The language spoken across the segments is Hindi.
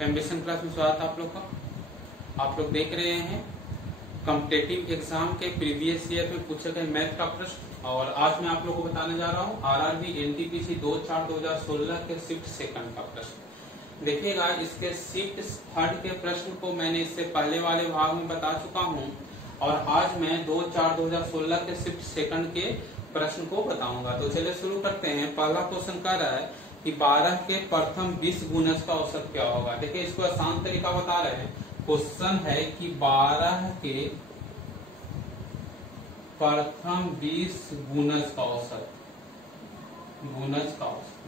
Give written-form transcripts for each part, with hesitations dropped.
एम्बिशन क्लास में स्वागत है आप लोग का। आप लोग देख रहे हैं कॉम्पिटिटिव एग्जाम के प्रीवियस ईयर में पूछे गए मैथ का प्रश्न, और आज मैं आप लोग को बताने जा रहा हूँ आरआरबी एनटीपीसी 2/4/2016 के शिफ्ट सेकंड का प्रश्न। देखिएगा, इसके शिफ्ट थर्ड के प्रश्न को मैंने इससे पहले वाले भाग में बता चुका हूँ, और आज मैं 2/4/2016 के शिफ्ट सेकंड के प्रश्न को बताऊंगा। तो चलिए शुरू करते हैं। पहला क्वेश्चन कह रहा है कि 12 के प्रथम 20 गुणज का औसत क्या होगा। देखिए, इसको आसान तरीका बता रहे हैं। क्वेश्चन है कि 12 के प्रथम 20 गुणज का औसत,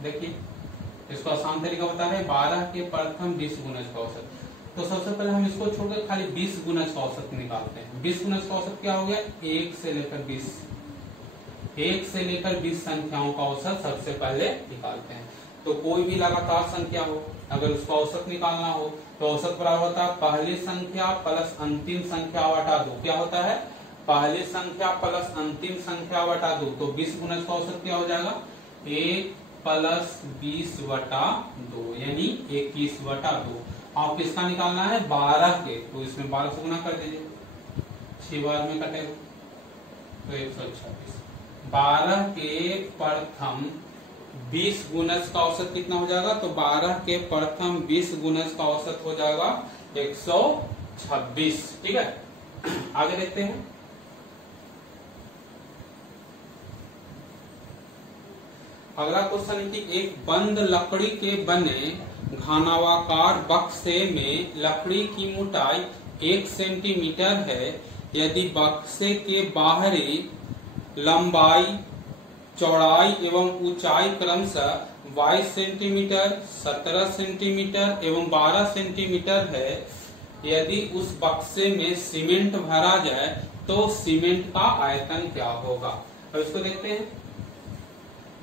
देखिए इसको आसान तरीका बता रहे हैं। 12 के प्रथम 20 गुणज का औसत। तो सबसे पहले हम इसको छोड़कर खाली 20 गुणज का औसत निकालते हैं। 20 गुणज का औसत क्या हो गया? 1 से लेकर 20 संख्याओं का औसत सबसे पहले निकालते हैं। तो कोई भी लगातार संख्या हो, अगर उसका औसत निकालना हो तो औसत बराबर होता है पहली संख्या प्लस अंतिम संख्या बटा 2। क्या होता है? पहली संख्या प्लस अंतिम संख्या बटा 2। तो 20 गुणज का औसत क्या हो जाएगा? 1 प्लस 20 बटा 2 यानी 21 बटा 2। आप किसका निकालना है? 12 के। तो इसमें 12 से गुना कर दीजिए, 6 बार में कटेगा तो 126। 12 के प्रथम 20 गुणज का औसत कितना हो जाएगा? तो 12 के प्रथम 20 गुणज का औसत हो जाएगा 126। ठीक है, आगे देखते हैं। अगला क्वेश्चन है कि एक बंद लकड़ी के बने घनावाकार बक्से में लकड़ी की मोटाई 1 सेंटीमीटर है। यदि बक्से के बाहरी लंबाई, चौड़ाई एवं ऊंचाई क्रमशः 22 सेंटीमीटर, 17 सेंटीमीटर एवं 12 सेंटीमीटर है, यदि उस बक्से में सीमेंट भरा जाए तो सीमेंट का आयतन क्या होगा? अब इसको देखते हैं।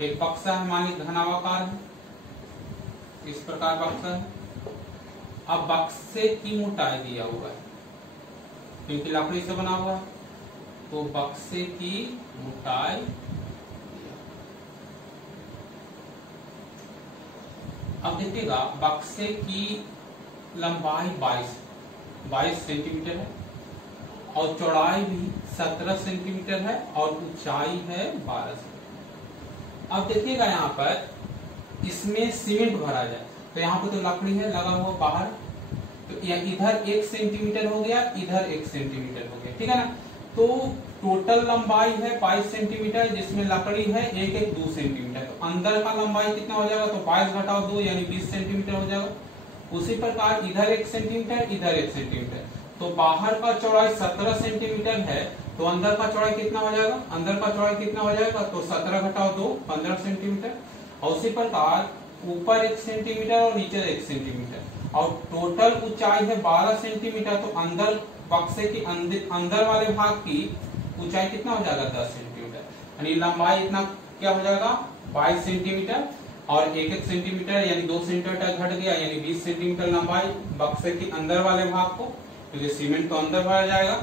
एक बक्सा है, मान लीजिए घनावाकार है, इस प्रकार बक्सा है। अब बक्से की मोटाई दिया हुआ है, क्योंकि लकड़ी से बना हुआ है, तो बक्से की मोटाई, अब देखिएगा बक्से की लंबाई 22 सेंटीमीटर है और चौड़ाई भी 17 सेंटीमीटर है और ऊंचाई है 12 सेंटीमीटर। अब देखिएगा यहाँ पर इसमें सीमेंट भरा जाए तो यहाँ पर तो लकड़ी है लगा हुआ बाहर, तो इधर 1 सेंटीमीटर हो गया, इधर 1 सेंटीमीटर हो गया। ठीक है ना? तो टोटल लंबाई है 22 सेंटीमीटर, जिसमें लकड़ी है 2 सेंटीमीटर। तो अंदर का लंबाई कितना हो जाएगा? तो 22 घटाओ 2 यानी 20 सेंटीमीटर हो जाएगा। उसी प्रकार इधर 1 सेंटीमीटर, इधर 1 सेंटीमीटर। तो बाहर का चौड़ाई 17 सेंटीमीटर है, तो अंदर का चौड़ाई कितना हो जाएगा? अंदर का चौड़ाई कितना हो जाएगा? तो 17 घटाओ 2 15 सेंटीमीटर। और उसी प्रकार ऊपर 1 सेंटीमीटर और नीचे 1 सेंटीमीटर, और टोटल ऊंचाई है 12 सेंटीमीटर। तो अंदर बक्से की अंदर वाले भाग की ऊंचाई कितना हो जाएगा? 10 सेंटीमीटर। यानी लंबाई इतना क्या हो जाएगा? 22 सेंटीमीटर और 1 सेंटीमीटर यानी 2 सेंटीमीटर घट गया, यानी 20 सेंटीमीटर लंबाई बक्से के अंदर वाले भाग को, क्योंकि सीमेंट तो अंदर भरा जाएगा।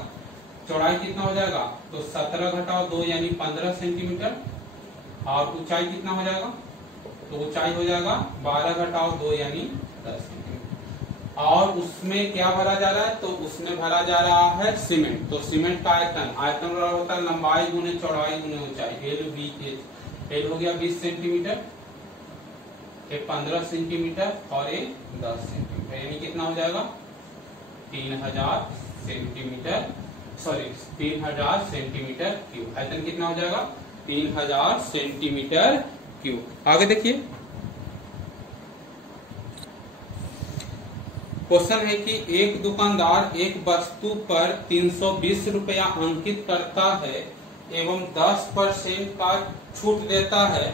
चौड़ाई कितना हो जाएगा? तो 17 घटाओ 2 यानी 15 सेंटीमीटर। और ऊंचाई कितना हो जाएगा? तो ऊंचाई हो जाएगा 12 घटाओ 2 यानी 10 सेंटीमीटर। और उसमें क्या भरा जा रहा है? तो उसमें भरा जा रहा है सीमेंट। तो सीमेंट का आयतन होता है लंबाई गुने चौड़ाई गुने ऊंचाई, एल हो गया 20 सेंटीमीटर, एक 15 सेंटीमीटर और एक 10 सेंटीमीटर, यानी कितना हो जाएगा? 3000 सेंटीमीटर, सॉरी 3000 सेंटीमीटर क्यूब। आयतन कितना हो जाएगा? 3000 सेंटीमीटर क्यूब। आगे देखिए, क्वेश्चन है कि एक दुकानदार एक वस्तु पर 320 रुपया अंकित करता है एवं 10% का छूट देता है,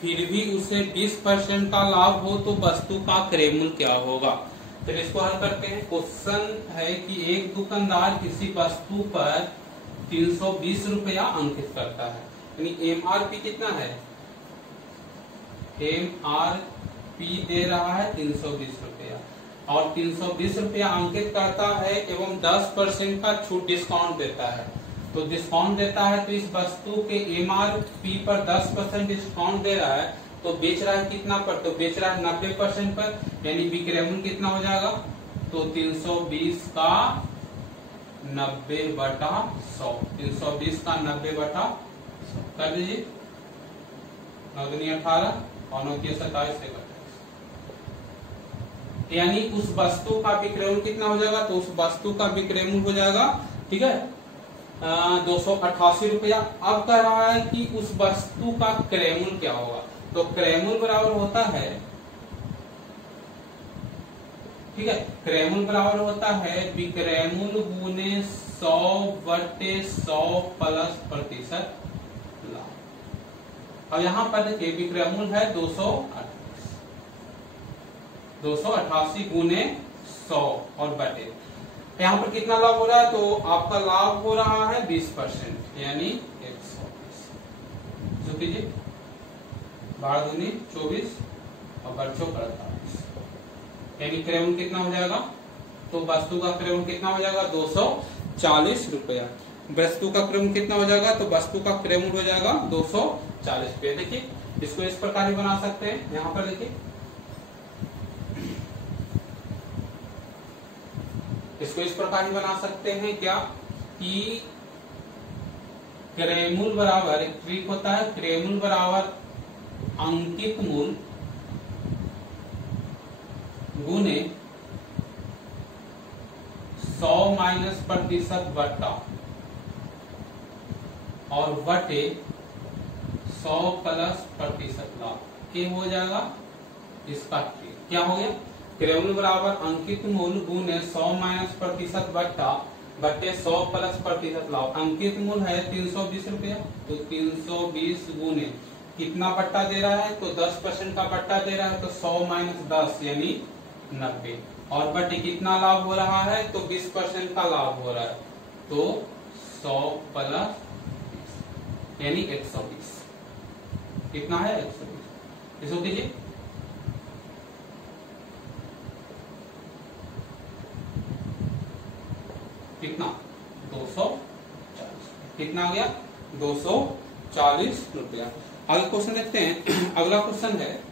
फिर भी उसे 20% का लाभ हो तो वस्तु का क्रय मूल्य क्या होगा? फिर इसको हल करते हैं। क्वेश्चन है कि एक दुकानदार किसी वस्तु पर 320 रुपया अंकित करता है, यानी एमआरपी कितना है? एमआरपी दे रहा है 320 रुपया, और 320 रुपया अंकित करता है एवं 10% का छूट डिस्काउंट देता है। तो डिस्काउंट देता है, तो इस वस्तु के एमआरपी पर 10% डिस्काउंट दे रहा है, तो बेच रहा है कितना पर, तो बेच रहा है 90% पर, यानी विक्रय कितना हो जाएगा, तो 320 का 90/100, 320 का 90/100 कर दीजिए। 9 दूनी 18 और 9 के 27 से 28, यानी उस वस्तु का विक्रय कितना हो जाएगा, तो उस वस्तु का विक्रय हो जाएगा, ठीक है, 288 रुपया। अब कह रहा है कि उस वस्तु का क्रय मूल्य क्या होगा, तो क्रय मूल्य बराबर होता है, ठीक है, क्रय मूल्य बराबर होता है विक्रय मूल्य गुने 100/100 प्लस प्रतिशत लाभ। अब यहाँ पर देखिए विक्रय मूल्य है 288 गुने 100 और बटे, यहाँ पर कितना लाभ हो रहा है, तो आपका लाभ हो रहा है 20%, यानी 120। जो कीजिए 12 दूनी 24 और बच्चों 48, यानी क्रय मूल्य कितना हो जाएगा, तो वस्तु का क्रय मूल्य कितना हो जाएगा 240 रुपया। वस्तु का क्रय मूल्य कितना हो जाएगा, तो वस्तु का क्रय मूल्य हो जाएगा 240 रुपया। देखिए इसको इस प्रकार ही बना सकते हैं, यहाँ पर देखिए इसको इस प्रकार ही बना सकते हैं क्या, कि क्रय मूल्य बराबर, एक ट्रिक होता है, क्रय मूल्य बराबर अंकित मूल्य गुने 100 माइनस प्रतिशत बट्टा और बटे 100 प्लस प्रतिशत लाभ, ये हो जाएगा इसका ट्रिक। क्या हो गया, क्रय मूल्य बराबर अंकित मूल्य गुने 100 माइनस प्रतिशत बट्टा बटे 100 प्लस प्रतिशत लाभ। अंकित मूल्य है 320 रुपया, तो 320 गुने कितना बट्टा दे रहा है, तो 10% का बट्टा दे रहा है, तो 100 माइनस 10 यानी 90, और बटे कितना लाभ हो रहा है, तो 20% का लाभ हो रहा है, तो 100 प्लस यानी 120, कितना है 120। इसको कीजिए कितना 240, कितना आ गया 240 रुपया। अगला क्वेश्चन देखते हैं। अगला क्वेश्चन है,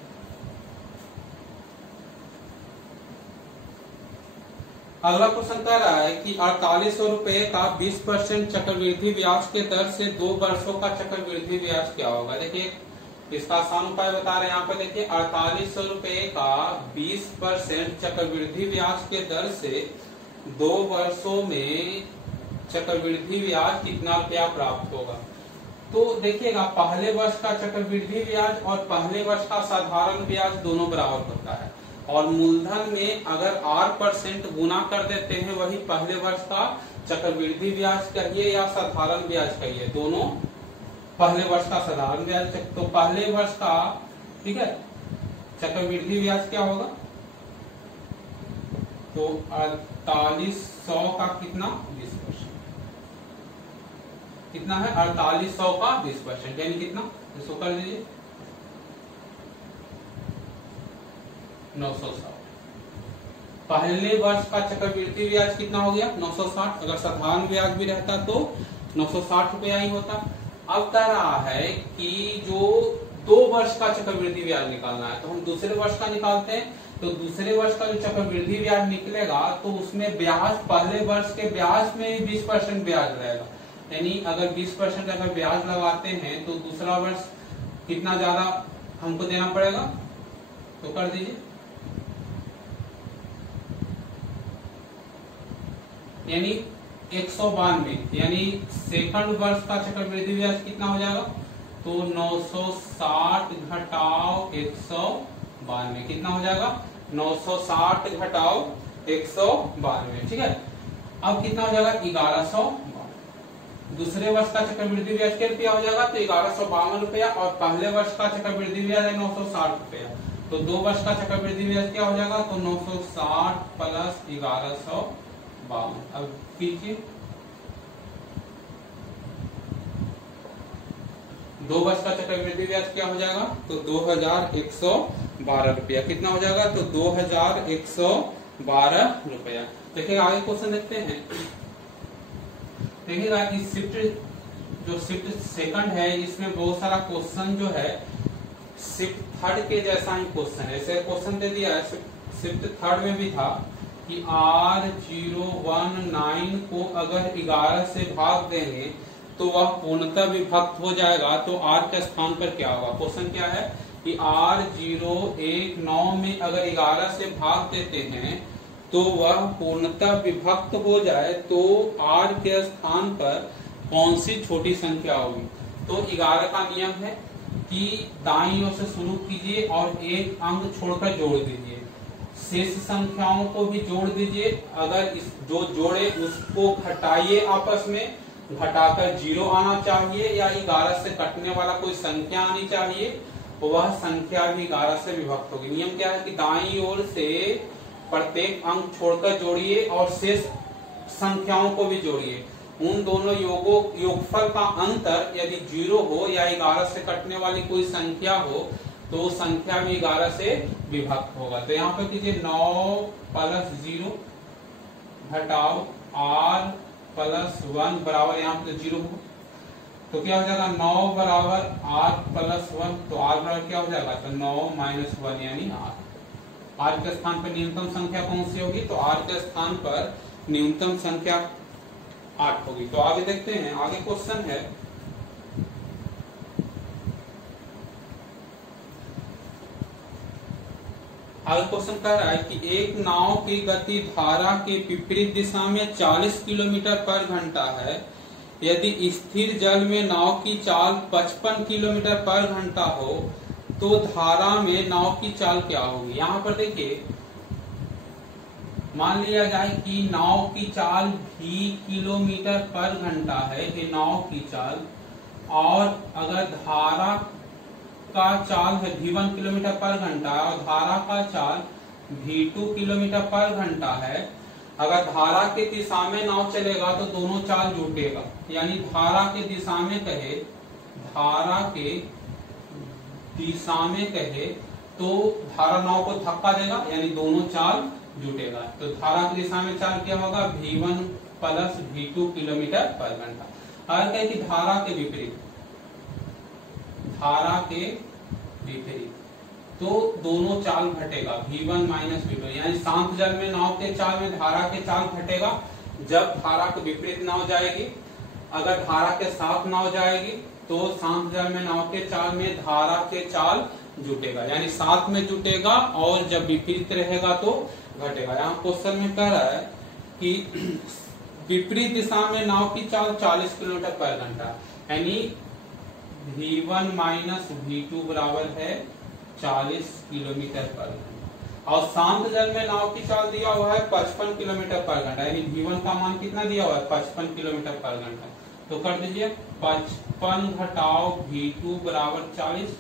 अगला क्वेश्चन कह रहा है कि 4800 रुपए का 20% चक्रवृद्धि ब्याज के दर से 2 वर्षों का चक्रवृद्धि ब्याज क्या होगा। देखिए इसका आसान उपाय बता रहे हैं, यहाँ पे देखिए 4800 रुपए का 20% चक्रवृद्धि ब्याज के दर से 2 वर्षों में चक्रवृद्धि ब्याज कितना रुपया प्राप्त होगा। तो देखिएगा पहले वर्ष का चक्रवृद्धि ब्याज और पहले वर्ष का साधारण ब्याज दोनों बराबर होता है, और मूलधन में अगर 8% गुना कर देते हैं, वही पहले वर्ष का चक्रवृद्धि ब्याज कहिए या साधारण ब्याज कहिए, दोनों पहले वर्ष का साधारण ब्याज। तो पहले वर्ष का, ठीक है, चक्रवृद्धि ब्याज क्या होगा, तो 4800 का कितना 20%, कितना है 4800 का 20%, यानी कितना, इसको कर दीजिए 960। पहले वर्ष का चक्रवृद्धि ब्याज कितना हो गया 960, अगर साधारण ब्याज भी रहता तो 960 रुपया ही होता। अब कह रहा है कि जो 2 वर्ष का चक्रवृद्धि ब्याज निकालना है, तो हम दूसरे वर्ष का निकालते हैं। तो दूसरे वर्ष का जो चक्रवृद्धि ब्याज निकलेगा, तो उसमें ब्याज पहले वर्ष के ब्याज में 20% ब्याज रहेगा, यानी अगर 20% अगर ब्याज लगाते हैं, तो दूसरा वर्ष कितना ज्यादा हमको देना पड़ेगा, तो कर दीजिए, यानी 192, यानी सेकंड वर्ष का चक्रवृद्धि ब्याज कितना हो जाएगा, तो 960 घटाव 192, कितना हो जाएगा 960 घटाव 192, ठीक है। अब कितना हो जाएगा 1152। दूसरे वर्ष का चक्रवृद्धि ब्याज क्या रुपया हो जाएगा, तो 1152 रुपया, और पहले वर्ष का चक्रवृद्धि ब्याज है 960 रुपया, तो 2 वर्ष का चक्रवृद्धि ब्याज क्या हो जाएगा, तो 960 प्लस 1152। अब कीजिए 2 वर्ष का चक्रवृद्धि ब्याज क्या हो जाएगा, तो 2112 रुपया, कितना हो जाएगा, तो 2112 रुपया। देखिए आगे क्वेश्चन देखते हैं। देखिएगा इस शिफ्ट जो शिफ्ट सेकंड है, इसमें बहुत सारा क्वेश्चन जो है शिफ्ट थर्ड के जैसा ही क्वेश्चन है। ऐसे क्वेश्चन दे दिया है, शिफ्ट थर्ड में भी था कि R019 को अगर 11 से भाग देंगे तो वह पूर्णतः विभक्त हो जाएगा। तो R के स्थान पर क्या होगा? क्वेश्चन क्या है कि R019 में अगर 11 से भाग देते हैं तो वह पूर्णतः विभक्त हो जाए, तो R के स्थान पर कौन सी छोटी संख्या होगी? तो 11 का नियम है कि दाईं ओर से शुरू कीजिए और एक अंक छोड़कर जोड़ दीजिए, शेष संख्याओं को भी जोड़ दीजिए। अगर इस जो जोड़े उसको घटाइए, आपस में घटाकर 0 आना चाहिए या 11 से कटने वाला कोई संख्या आनी चाहिए, वह संख्या भी 11 से विभक्त होगी। नियम क्या है कि दाईं ओर से प्रत्येक अंक छोड़कर जोड़िए और शेष संख्याओं को भी जोड़िए। उन दोनों योगफल का अंतर यदि 0 हो या 11 से कटने वाली कोई संख्या हो तो संख्या भी 11 से विभक्त होगा। तो यहाँ पर कीजिए 9 + 0 घटाओ R + 1 बराबर यहाँ पे 0 होगा। तो क्या हो जाएगा? 9 बराबर R + 1, तो R बराबर क्या हो जाएगा? तो 9 - 1 यानी R। R के स्थान पर न्यूनतम संख्या कौन सी होगी? तो R के स्थान पर न्यूनतम संख्या 8 होगी। तो आगे देखते हैं, आगे क्वेश्चन है आगे क्वेश्चन कह रहा है कि एक नाव की गति धारा के विपरीत दिशा में 40 किलोमीटर/घंटा है। यदि स्थिर जल में नाव की चाल 55 किलोमीटर/घंटा हो तो धारा में नाव की चाल क्या होगी? यहाँ पर देखिए, मान लिया जाए कि नाव की चाल भी किलोमीटर/घंटा है, ये नाव की चाल, और अगर धारा का चाल है V1 किलोमीटर/घंटा और धारा का चाल V2 किलोमीटर/घंटा है। अगर धारा के दिशा में नाव चलेगा तो दोनों चाल जुटेगा, यानी धारा के दिशा में कहे तो धारा नाव को धक्का देगा, यानी दोनों चाल जुटेगा। तो धारा की दिशा में चाल क्या होगा? V1 + V2 किलोमीटर/घंटा। अगर कहे कि धारा के विपरीत तो दोनों चाल घटेगा, V1 - V2, यानी शांत जल में नाव के चाल में धारा के चाल घटेगा जब धारा के विपरीत नाव जाएगी। अगर धारा के साथ नाव जाएगी तो शांत जल में नाव के चाल में धारा के चाल जुटेगा, यानी साथ में जुटेगा, और जब विपरीत रहेगा तो घटेगा। यहाँ क्वेश्चन में कह रहा है कि विपरीत दिशा में नाव की चाल 40 किलोमीटर/घंटा, यानी V1 - V2 बराबर है 40 किलोमीटर/घंटा, और शांत जल में नाव की चाल दिया हुआ है 55 किलोमीटर/घंटा, यानी V1 का मान कितना दिया हुआ है? 55 किलोमीटर/घंटा। तो कर दीजिए 55 घटाओ V2 बराबर 40,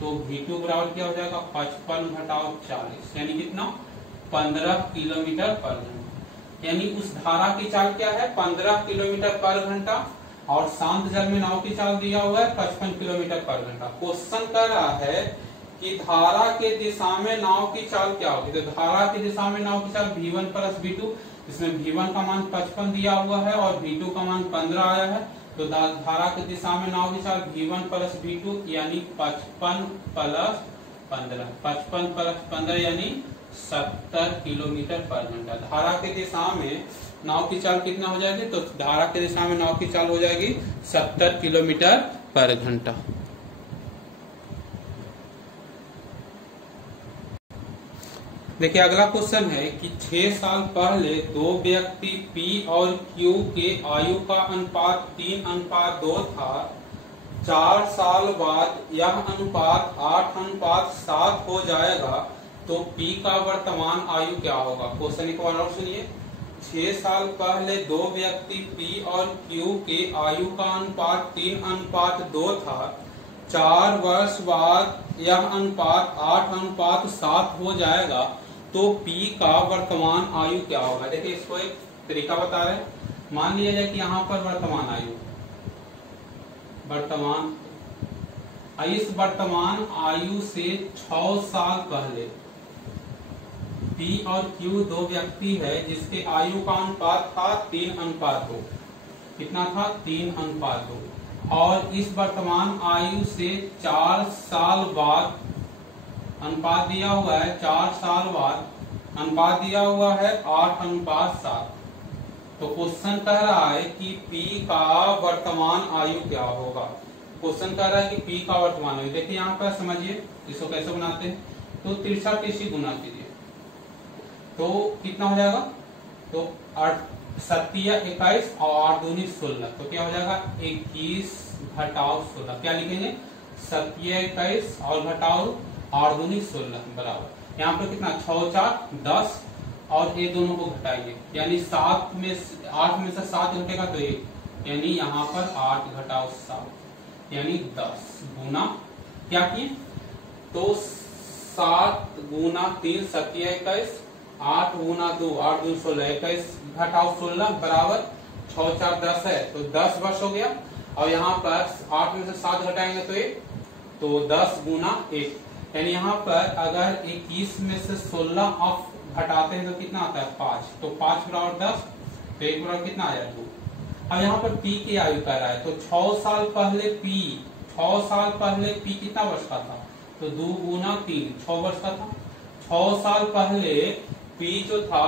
तो V2 बराबर क्या हो जाएगा? 55 घटाओ 40, यानी कितना? 15 किलोमीटर/घंटा। यानी उस धारा की चाल क्या है? 15 किलोमीटर/घंटा, और शांत जल में नाव की चाल दिया हुआ है 55 किलोमीटर/घंटा। क्वेश्चन कर रहा है कि धारा के दिशा में नाव की चाल क्या होगी? तो धारा की दिशा में नाव की चाल V1 + V2, इसमें V1 का मान 55 दिया हुआ है और V2 का मान 15 आया है। तो धारा की दिशा में नाव की चाल V1 + V2 यानी 55 + 15, 55 + 15 यानी 70 किलोमीटर/घंटा। धारा की दिशा में नाव की चाल कितना हो जाएगी? तो धारा की दिशा में नाव की चाल हो जाएगी 70 किलोमीटर/घंटा। देखिए अगला क्वेश्चन है कि 6 साल पहले दो व्यक्ति P और Q के आयु का अनुपात 3:2 था। 4 साल बाद यह अनुपात 8:7 हो जाएगा, तो P का वर्तमान आयु क्या होगा? क्वेश्चन एक बार और सुनिए। 6 साल पहले दो व्यक्ति P और Q के आयु का अनुपात 3:2 था। 4 वर्ष बाद यह अनुपात 8:7 हो जाएगा, तो P का वर्तमान आयु क्या होगा? देखिए इसको एक तरीका बता रहे हैं। मान लिया जाए कि यहाँ पर वर्तमान आयु से 6 साल पहले P और Q दो व्यक्ति है जिसके आयु का अनुपात था 3:2। कितना था? 3:2। और इस वर्तमान आयु से 4 साल बाद अनुपात दिया हुआ है, 4 साल बाद अनुपात दिया हुआ है 8:7। तो क्वेश्चन कह रहा है कि P का वर्तमान आयु क्या होगा। क्वेश्चन कह रहा है कि P का वर्तमान आयु, देखिए यहाँ पर समझिए इसको कैसे बनाते हैं। तो 63 गुना कीजिए तो कितना हो जाएगा, तो 7 या 21 और 8 दूनी 16, तो क्या हो जाएगा 21 घटाओ 16, क्या लिखेंगे 7 या 21 और घटाओ 8 दूनी 16 बराबर, यहाँ पर कितना 6 4 10 और ये दोनों को घटाइए, यानी 8 में से 7 घटेगा तो 1, यानी यहाँ पर 8 घटाओ 7 यानी 10 गुना क्या किए, तो 7 गुना 3 7 या 21, 8 गुना 2 8 2 16, 21 घटाओ 16 बराबर 6 4 10 है, तो 10 वर्ष हो गया। और यहाँ पर 8 में से 7 घटाएंगे तो 1, तो 10 गुना 1, यानी यहाँ पर अगर 21 में से 16 आप घटाते हैं तो कितना आता है 5, तो 5 बराबर 10, तो 1 बराबर कितना आया 2। अब यहाँ पर P की आयु कर रहा है, तो 6 साल पहले P कितना वर्ष का था, तो 2 गुना 3 6 वर्ष का था। 6 साल पहले P जो था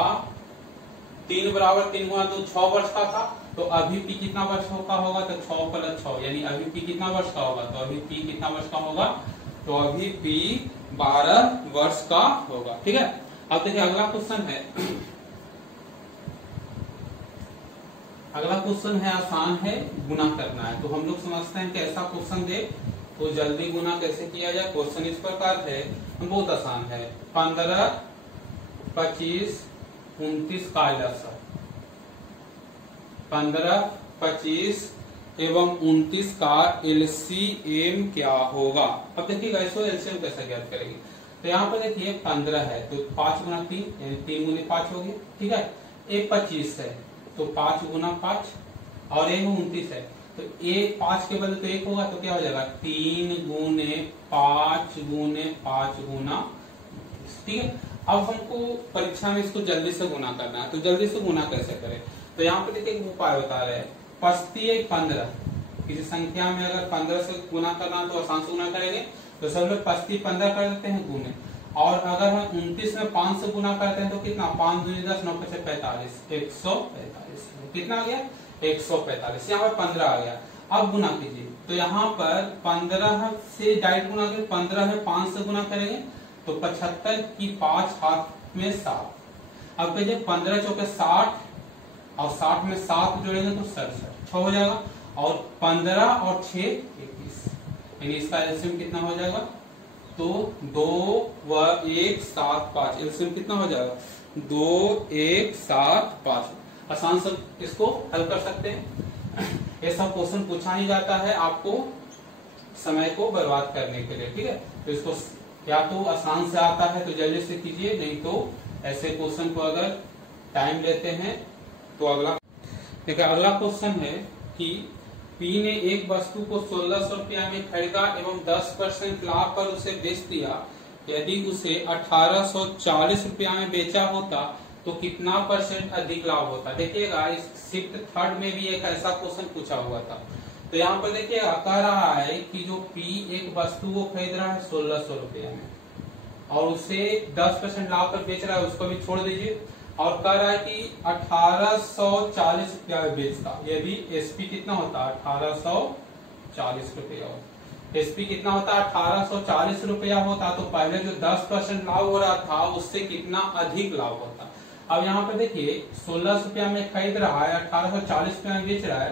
3 बराबर 3 गुना 2 6 वर्ष का था, तो अभी P कितना वर्ष का होगा, तो 6 + 6 यानी अभी P कितना वर्ष का होगा, तो अभी P कितना वर्ष का होगा, तो अभी P 12 वर्ष का होगा। ठीक है, अब देखिए अगला क्वेश्चन है, अगला क्वेश्चन है आसान है, गुना करना है। तो हम लोग समझते हैं कि ऐसा क्वेश्चन दे तो जल्दी गुना कैसे किया जाए। क्वेश्चन इस प्रकार है, बहुत आसान है, 15 25 29 का लसागु, 15 25 एवं 29 का LCM क्या होगा। अब देखिएगा इसको LCM कैसे ज्ञात करेंगे। तो यहाँ पर देखिए 15 है तो 5 गुना 3 यानी 3 गुने 5 हो गया। ठीक है, ये 25 है तो 5 गुना 5 और ये 29 है तो ये 5 के बदले तो 1 होगा, तो क्या हो जाएगा 3 गुने 5 गुने 5 गुना। ठीक है, अब हमको परीक्षा में इसको जल्दी से गुना करना है, तो जल्दी से गुना कैसे करें। तो यहाँ पे देखिए एक उपाय बता रहे हैं, 25 15, किसी संख्या में अगर 15 से गुना करना तो आसान से गुना करेंगे, तो सब लोग 25 15 कर देते हैं गुने, और अगर हम 29 में 5 से गुना करते हैं तो कितना 5 दूनी 10 9 5 45 145, कितना आ गया 145, यहाँ पर 15 आ गया। अब गुना कीजिए, तो यहाँ पर 15 से डायरेक्ट गुना करें, 15 में 5 से गुना करेंगे तो 75 की 5 हाथ में 7। अब कहिए 15 चौके 60 और 60 में 7 जोड़ेंगे तो 67 6 हो जाएगा, और 15 और 6 21, यानी इसका एलसीएम कितना हो जाएगा, तो 2 व 1 7 5, एलसीएम कितना हो जाएगा 2 1 7 5। आसान से इसको हल कर सकते हैं। ऐसा क्वेश्चन पूछा नहीं जाता है आपको समय को बर्बाद करने के लिए। ठीक है, तो इसको या तो आसान से आता है तो जल्दी से कीजिए, नहीं तो ऐसे क्वेश्चन को अगर टाइम लेते हैं तो अगला देखिए, अगला क्वेश्चन है कि P ने एक वस्तु को 1600 रुपया में खरीदा एवं 10% लाभ पर उसे बेच दिया। यदि उसे 1840 रुपया में बेचा होता तो कितना % अधिक लाभ होता। देखिएगा इस शिफ्ट थर्ड में भी एक ऐसा क्वेश्चन पूछा हुआ था। तो यहाँ पर देखिएगा कह रहा है कि जो P एक वस्तु को खरीद रहा है 1600 रुपया में और उसे 10% लाभ पर बेच रहा है, उसको भी छोड़ दीजिए, और कह रहा है कि 1840 रुपया में बेचता। यदि एसपी कितना होता 1840 रुपया, एसपी कितना होता 1840 रुपया होता तो पहले जो 10% लाभ हो रहा था उससे कितना अधिक लाभ होता। अब यहाँ पे देखिए 1600 रुपया में खरीद रहा है, 1840 रुपया में बेच रहा है,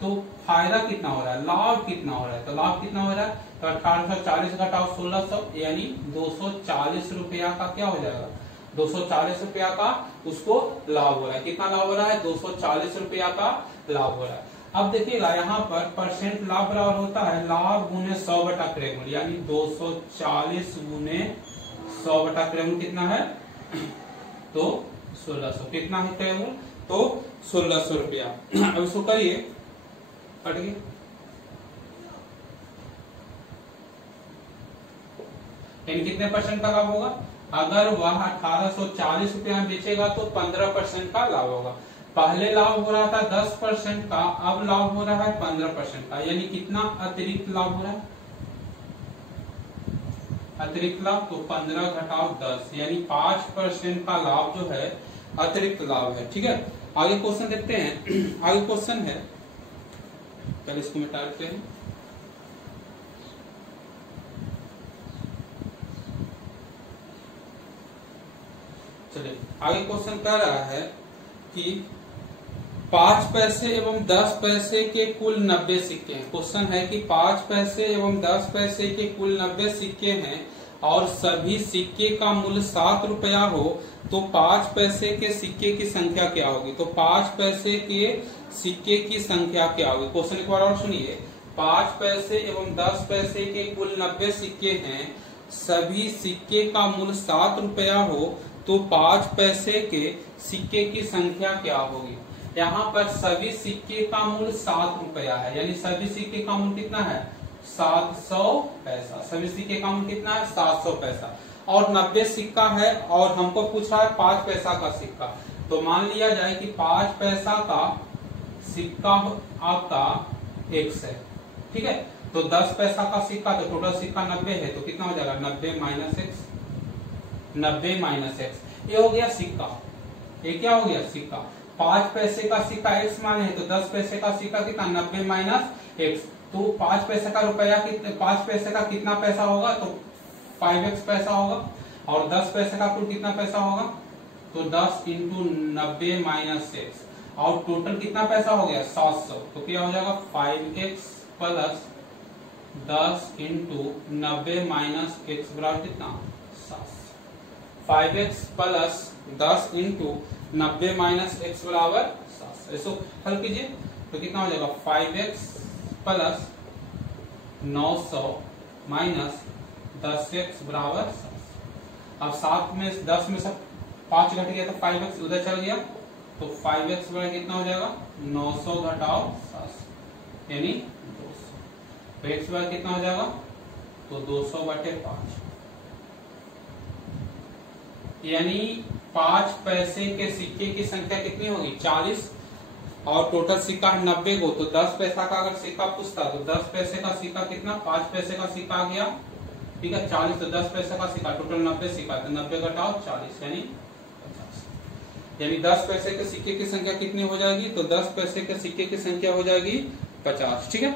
तो फायदा कितना हो रहा है, लाभ कितना हो रहा है, तो लाभ कितना हो रहा है, तो 1840 घटाओ 1600 यानी 240 रुपया का क्या हो जाएगा, 240 रुपया का उसको लाभ हो रहा है। कितना लाभ हो रहा है, 240 रुपया का लाभ हो रहा है। अब देखिएगा यहाँ पर परसेंट लाभ बराबर होता है लाभ गुने 100 बटा क्रयमूल्य, यानी 240 गुने 100 बटा क्रयमूल्य कितना है, तो 1600, कितना है क्रयमूल्य, तो 1600 रुपया। अब इसको करिए, कटिए, कितने परसेंट का लाभ होगा, अगर वह 1840 रुपया में बेचेगा तो 15% का लाभ होगा। पहले लाभ हो रहा था 10% का, अब लाभ हो रहा है 15% का, यानी कितना अतिरिक्त लाभ हो रहा है? अतिरिक्त लाभ तो 15 घटाव 10 यानी 5% का लाभ जो है अतिरिक्त लाभ है। ठीक है, आगे क्वेश्चन देखते हैं। आगे क्वेश्चन है, पहले इसको मिटा देते हैं। चलिए आगे क्वेश्चन कह रहा है कि 5 पैसे एवं 10 पैसे के कुल 90 सिक्के हैं। क्वेश्चन है कि 5 पैसे एवं 10 पैसे के कुल 90 सिक्के हैं और सभी सिक्के का मूल्य 7 रुपया हो तो 5 पैसे के सिक्के की संख्या क्या होगी? तो 5 पैसे के सिक्के की संख्या क्या होगी? क्वेश्चन एक बार और सुनिए। 5 पैसे एवं 10 पैसे के कुल 90 सिक्के हैं, सभी सिक्के का मूल्य 7 रुपया हो तो 5 पैसे के सिक्के की संख्या क्या होगी? यहाँ पर सभी सिक्के का मूल्य 7 रुपया है, यानी सभी सिक्के का मूल्य कितना है? 700 पैसा। सभी सिक्के का मूल्य कितना है? 700 पैसा। और 90 सिक्का है और हमको पूछा है 5 पैसा का सिक्का, तो मान लिया जाए कि 5 पैसा का सिक्का आपका x है। ठीक है, तो 10 पैसा का सिक्का, तो टोटल सिक्का 90 है, तो कितना हो जाएगा? 90 माइनस x। 90 माइनस x, ये हो गया सिक्का। ये क्या हो गया? सिक्का। 5 पैसे का सिक्का x माने है, तो 10 पैसे का सिक्का कितना? 90 माइनस x। तो 5 पैसे का रुपया 5 पैसे का कितना पैसा होगा? तो 5x पैसा होगा। और 10 पैसे का कुल कितना पैसा होगा? तो 10 इंटू 90 माइनस x, और टोटल कितना पैसा हो गया? 700। तो क्या हो जाएगा? 5x plus 10 into 90 minus x बराबर कितना? 700। 5x plus 10 into 90 minus x बराबर 700। इसको हल कीजिए तो कितना हो जाएगा? 5x प्लस 900 माइनस 10x बराबर 700। अब 7 में 10 में से 5 घट गया तो 5x उधर चल गया, तो 5x बराबर कितना हो जाएगा? 900 घटाओ 700 यानी 200। तो x बराबर कितना हो जाएगा? तो 200/5 यानी 5 पैसे के सिक्के की संख्या कितनी होगी? 40, और टोटल सिक्का 90 को, तो 10 पैसा का अगर सिक्का पूछता तो 10 पैसे का सिक्का कितना? 5 पैसे का सिक्का आ गया। ठीक है, 40 तो 10 पैसे का सिक्का, टोटल 90 सिक्का, तो 90 घटाओ 40 यानी 50। यानी 10 पैसे के सिक्के की संख्या कितनी हो जाएगी? तो 10 पैसे के सिक्के की संख्या हो जाएगी 50। ठीक है।